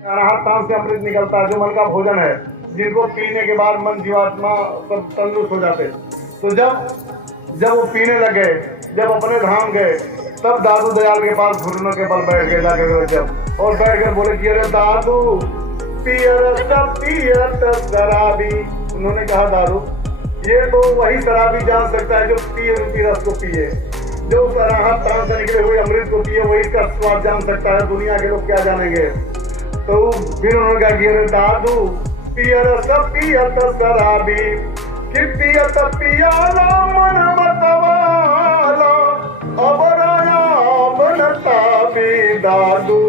अनाहत सांस से अमृत निकलता है, जो मन का भोजन है, जिनको पीने के बाद मन जीवात्मा सब तंदुरुस्त हो जाते। तो जब वो पीने लगे, जब अपने धाम गए, तब दादू दयाल के पास घुटनों के बल बैठ गए जाकर जब, और बैठ कर बोले कि अरे दादू पियत शराबी। उन्होंने कहा दादू ये तो वही शराबी जान सकता है जो पिए रूपी रस को पिए, जो अनाहत सांस से निकले हुए अमृत को पिए, वही इसका स्वाद जान सकता है, दुनिया के लोग क्या जानेंगे। तो फिर उन्होंने कहा कि अरे दादू पियत शराबी कि पियत पियाला मन मतवाला, अब राया बनता भी दादू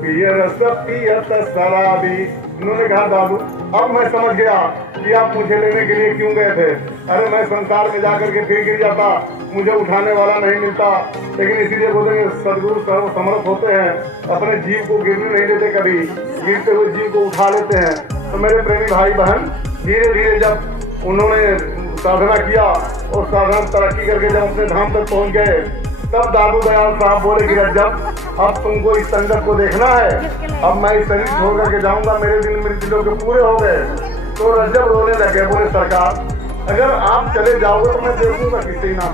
पियत शराबी। उन्होंने कहा दादू अब मैं समझ गया कि आप मुझे लेने के लिए क्यों गए थे। अरे मैं संसार में जाकर के फिर गिर जाता, मुझे उठाने वाला नहीं मिलता, लेकिन इसीलिए बोलेंगे सदगुरु सर्व समर्थ होते हैं, अपने जीव को गिरने नहीं देते, कभी गिरते हुए जीव को उठा लेते हैं। तो मेरे प्रेमी भाई बहन, धीरे धीरे जब उन्होंने साधना किया और साधना तरक्की करके जब अपने धाम तक पहुंच गए, तब दादू दयाल साहब बोले कि रज्जब अब तुमको इस संगत को देखना है, अब मैं इस शरीर छोड़ करके जाऊंगा, मेरे दिन मृत्यु के पूरे हो गए। तो रज्जब रोने लगे, बोले सरकार अगर आप चले जाओगे तो मैं देखूंगा किसी ना,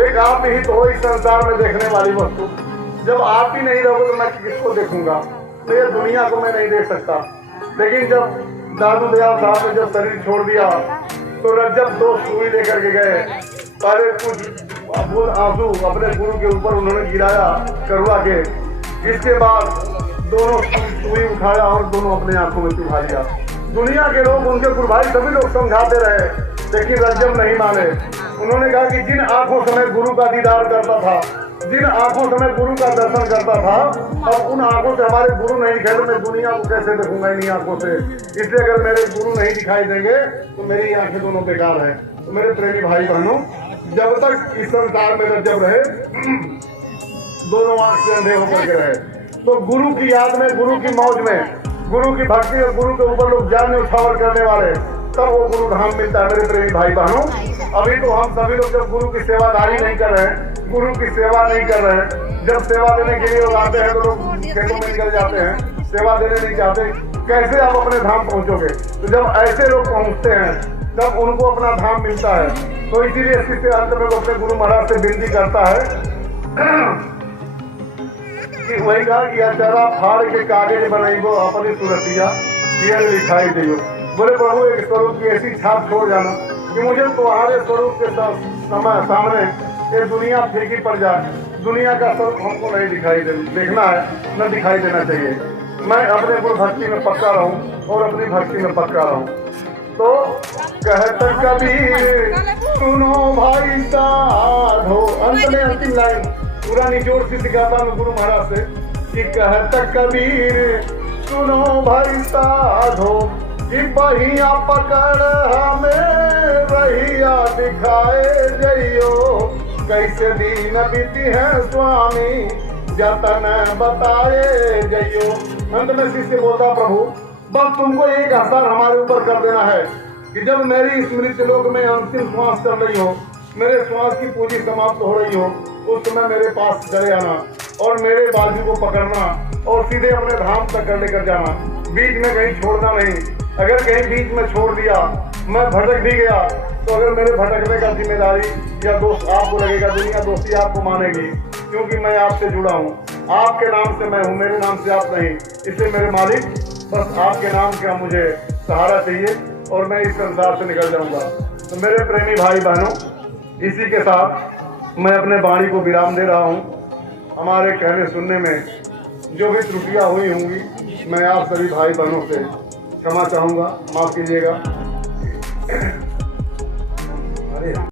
एक आप ही तो हो इस संसार में देखने वाली वस्तु, जब आप ही नहीं रहोगे तो मैं किसको देखूंगा, तो ये दुनिया को मैं नहीं देख सकता। लेकिन जब दादू दयाल साहब ने जब शरीर छोड़ दिया तो रज्जब 2 सुई लेकर के गए, पहले कुछ आंसू अपने गुरु के ऊपर उन्होंने गिराया करुआ के, इसके बाद दोनों सुई उठाया और दोनों अपने आंखों में चुभा लिया। दुनिया के लोग, उनके गुरु भाई सभी लोग समझाते रहे, लेकिन रज्जब नहीं माने। उन्होंने कहा कि जिन आंखों से मैं गुरु का दीदार करता था, जिन आंखों से मैं गुरु का दर्शन करता था, अब उन आंखों से हमारे गुरु नहीं दिखाए तो मैं दुनिया को कैसे देखूंगा इन्हीं आंखों से। इसलिए अगर मेरे गुरु नहीं दिखाई देंगे तो मेरी आंखें दोनों बेकार है। तो मेरे प्रेमी भाई बहनों, जब तक इस संसार में रज्जब रहे, दोनों आंख से अंधे होकर के रहे, तो गुरु की याद में, गुरु की मौज में, गुरु की भक्ति और गुरु के ऊपर लोग जान न्यौछावर करने वाले, तब वो गुरु धाम मिलता है। मेरे प्रेमी भाई बहनों, अभी तो हम सभी लोग जब गुरु की सेवादारी नहीं कर रहे हैं, गुरु की सेवा नहीं कर रहे हैं, जब सेवा देने के लिए लोग आते हैं तो लोग खेतों में निकल जाते हैं, सेवा देने नहीं चाहते, कैसे आप अपने धाम पहुंचोगे। तो जब ऐसे लोग पहुंचते हैं तब उनको अपना धाम मिलता है। तो इसीलिए शिष्य अंत में अपने गुरु महाराज से विनती करता है कि वही कहा कि अचारा फाड़ के कागज बनाइबो अपनी सूरतिया ये लिखाई दियो। बोले प्रभु एक स्वरूप की ऐसी छाप छोड़ जाना कि मुझे तुम्हारे स्वरूप के सामने ये दुनिया फीकी पड़ जाए, दुनिया का स्वरूप हमको नहीं दिखाई देखना है, न दिखाई देना चाहिए। मैं अपने गुरु भक्ति में पक्का रहूं और अपनी भक्ति में पक्का रहूं। तो कहता कबीर सुनो भाई साधो, अंत में अंतिम लाइन पूरा निचोड़ से सिखाता मैं गुरु महाराज से कि कहता कबीर सुनो भाई साधो कि बहिया पकड़ हमें रहिया दिखाए जइयो, कैसे दीन बीती है स्वामी जतन बताए जइयो। अंत में शिष्य बोलता प्रभु बस तुमको एक असर हमारे ऊपर कर देना है कि जब मेरी स्मृति लोक में अंतिम श्वास चल रही हो, मेरे श्वास की पूंजी समाप्त हो रही हो, उस समय मेरे पास चले आना और मेरे बाजू को पकड़ना और सीधे अपने धाम तक लेकर जाना, बीच में कहीं छोड़ना नहीं। अगर कहीं बीच में छोड़ दिया, मैं भटक भी गया, तो अगर मेरे भटकने का जिम्मेदारी या दोस्त आपको लगेगा, दुनिया दोस्ती आपको मानेगी, क्योंकि मैं आपसे जुड़ा हूँ, आपके नाम से मैं हूँ, मेरे नाम से आप नहीं। इसलिए मेरे मालिक बस आपके नाम का मुझे सहारा चाहिए और मैं इस संसार से निकल जाऊंगा। तो मेरे प्रेमी भाई बहनों, इसी के साथ मैं अपने वाणी को विराम दे रहा हूँ। हमारे कहने सुनने में जो भी त्रुटियां हुई होंगी मैं आप सभी भाई बहनों से क्षमा चाहूँगा, माफ़ कीजिएगा। अरे